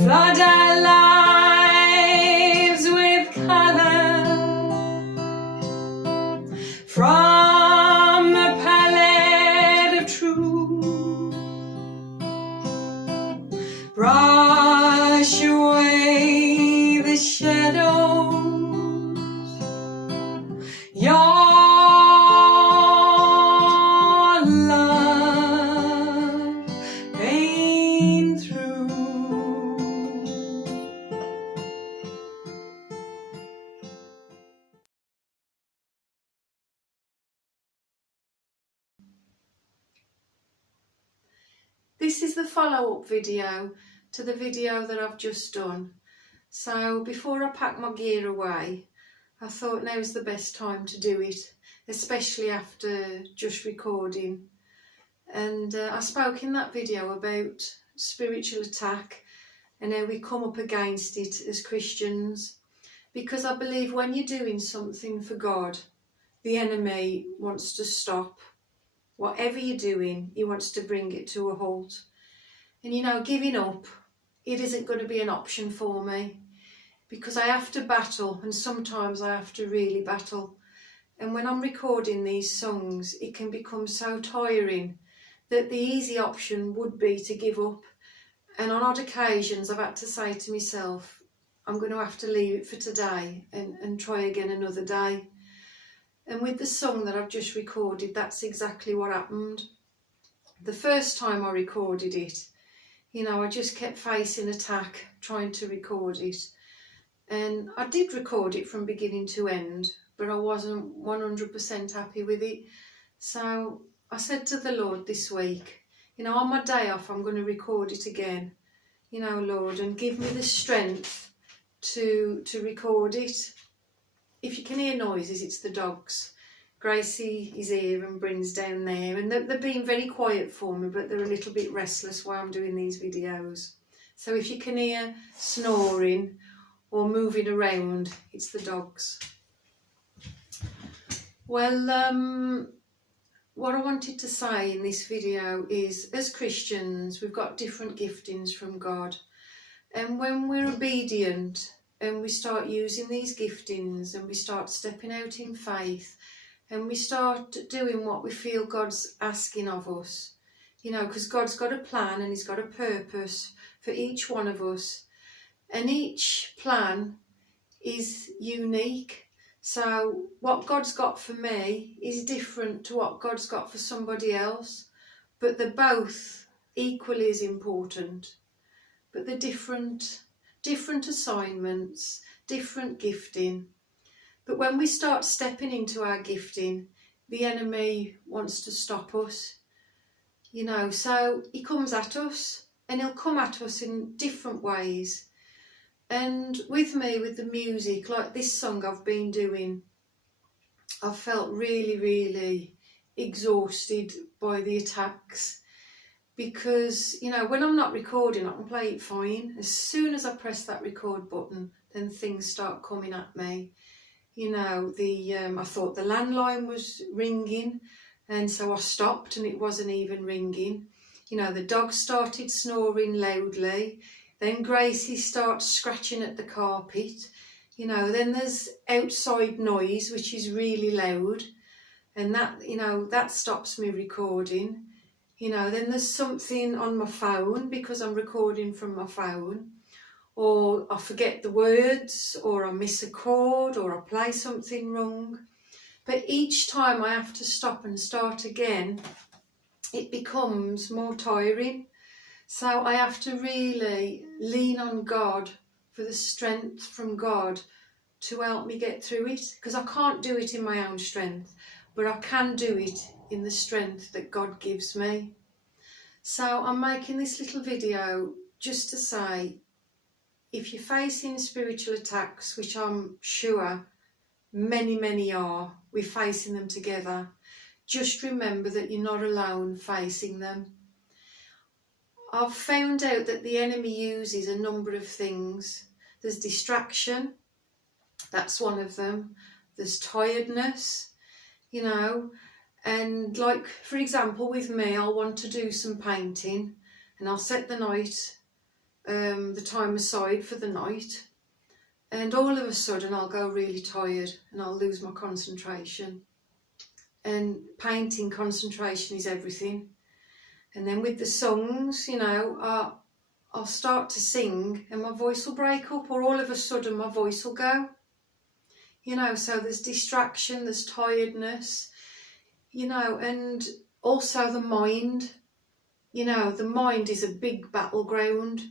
Flood our lives with colour from the palette of truth. Brush away the shadows. Your love paint through. This is the follow-up video to the video that I've just done. So before I pack my gear away, I thought now's the best time to do it, especially after just recording. And I spoke in that video about spiritual attack and how we come up against it as Christians, because I believe when you're doing something for God, the enemy wants to stop. Whatever you're doing, he wants to bring it to a halt. And you know, giving up, it isn't going to be an option for me, because I have to battle, and sometimes I have to really battle. And when I'm recording these songs, it can become so tiring that the easy option would be to give up. And on odd occasions, I've had to say to myself, I'm going to have to leave it for today and try again another day. And with the song that I've just recorded, that's exactly what happened. The first time I recorded it, you know, I just kept facing attack, trying to record it. And I did record it from beginning to end, but I wasn't 100% happy with it. So I said to the Lord this week, you know, on my day off, I'm going to record it again. You know, Lord, and give me the strength to record it. If you can hear noises, it's the dogs. Gracie is here and Bryn's down there, and they're being very quiet for me, but they're a little bit restless while I'm doing these videos. So if you can hear snoring or moving around, it's the dogs. Well, what I wanted to say in this video is, as Christians, we've got different giftings from God. And when we're obedient and we start using these giftings and we start stepping out in faith and we start doing what we feel God's asking of us, you know, because God's got a plan and he's got a purpose for each one of us. And each plan is unique. So what God's got for me is different to what God's got for somebody else. But they're both equally as important. But they're different assignments, different gifting. But when we start stepping into our gifting, the enemy wants to stop us. You know, so he comes at us, and he'll come at us in different ways. And with me, with the music, like this song I've been doing, I've felt really, really exhausted by the attacks. Because, you know, when I'm not recording, I can play it fine. As soon as I press that record button, then things start coming at me. You know, I thought the landline was ringing, and so I stopped and it wasn't even ringing. You know, the dog started snoring loudly. Then Gracie starts scratching at the carpet. You know, then there's outside noise, which is really loud. And that, you know, that stops me recording. You know, then there's something on my phone because I'm recording from my phone. Or I forget the words, or I miss a chord, or I play something wrong. But each time I have to stop and start again, it becomes more tiring. So I have to really lean on God for the strength from God to help me get through it. Because I can't do it in my own strength, but I can do it in the strength that God gives me. So I'm making this little video just to say, if you're facing spiritual attacks, which I'm sure many are, we're facing them together, just remember that you're not alone facing them. I've found out that the enemy uses a number of things. There's distraction, that's one of them. There's tiredness, you know, and like, for example, with me, I'll want to do some painting and I'll set the night the time aside for the night, and all of a sudden I'll go really tired and I'll lose my concentration. And painting, concentration is everything. And then with the songs, you know, I'll start to sing and my voice will break up, or all of a sudden my voice will go. You know, so there's distraction, there's tiredness, you know, and also the mind. You know, the mind is a big battleground.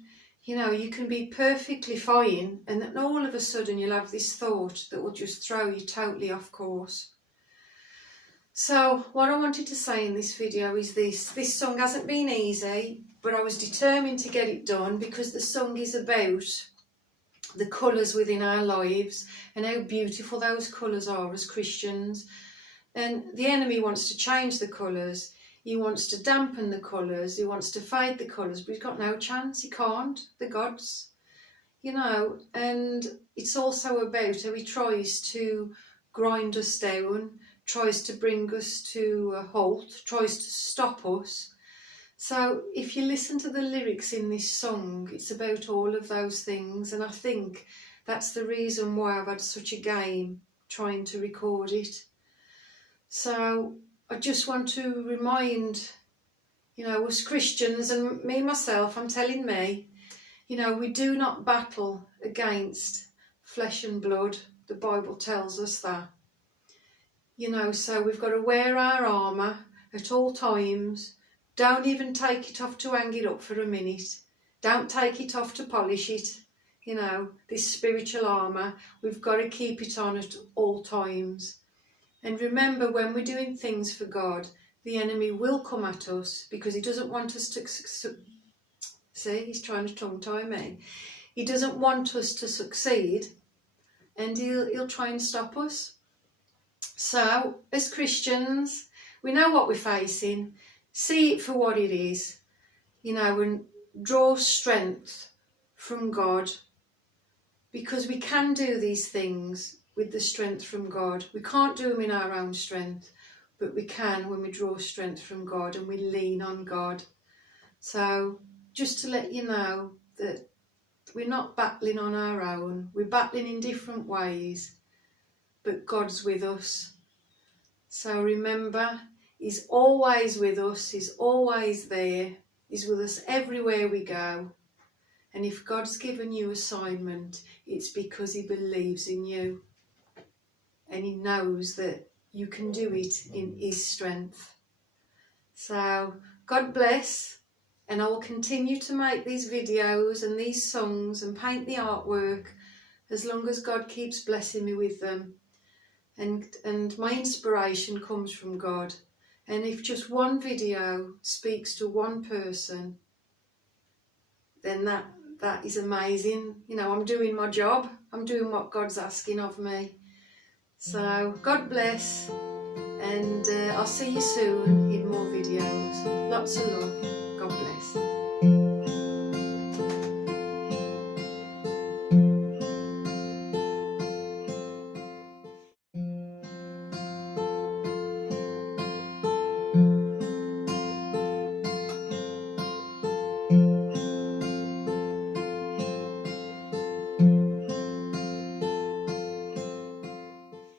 You know, you can be perfectly fine and then all of a sudden you'll have this thought that will just throw you totally off course. So what I wanted to say in this video is this song hasn't been easy, but I was determined to get it done because the song is about the colours within our lives and how beautiful those colours are as Christians. And the enemy wants to change the colours, he wants to dampen the colours, he wants to fade the colours, but he's got no chance, he can't, the gods, you know. And it's also about how he tries to grind us down, tries to bring us to a halt, tries to stop us. So if you listen to the lyrics in this song, it's about all of those things, and I think that's the reason why I've had such a game trying to record it. So I just want to remind, you know, us Christians, and me myself, I'm telling me, you know, we do not battle against flesh and blood. The Bible tells us that. You know, so we've got to wear our armour at all times. Don't even take it off to hang it up for a minute. Don't take it off to polish it. You know, this spiritual armour, we've got to keep it on at all times. And remember, when we're doing things for God, the enemy will come at us because he doesn't want us to... See, he's trying to tongue-tie me. He doesn't want us to succeed, and he'll try and stop us. So, as Christians, we know what we're facing. See it for what it is, you know, and draw strength from God, because we can do these things with the strength from God. We can't do them in our own strength, but we can when we draw strength from God and we lean on God. So, just to let you know that we're not battling on our own. We're battling in different ways, but God's with us. So remember, he's always with us, he's always there, he's with us everywhere we go. And if God's given you assignment, it's because he believes in you. And he knows that you can do it in his strength. So, God bless, and I will continue to make these videos and these songs and paint the artwork as long as God keeps blessing me with them. And my inspiration comes from God. And if just one video speaks to one person, then that is amazing. You know, I'm doing my job. I'm doing what God's asking of me. So God bless, and I'll see you soon in more videos. Lots of love. God bless.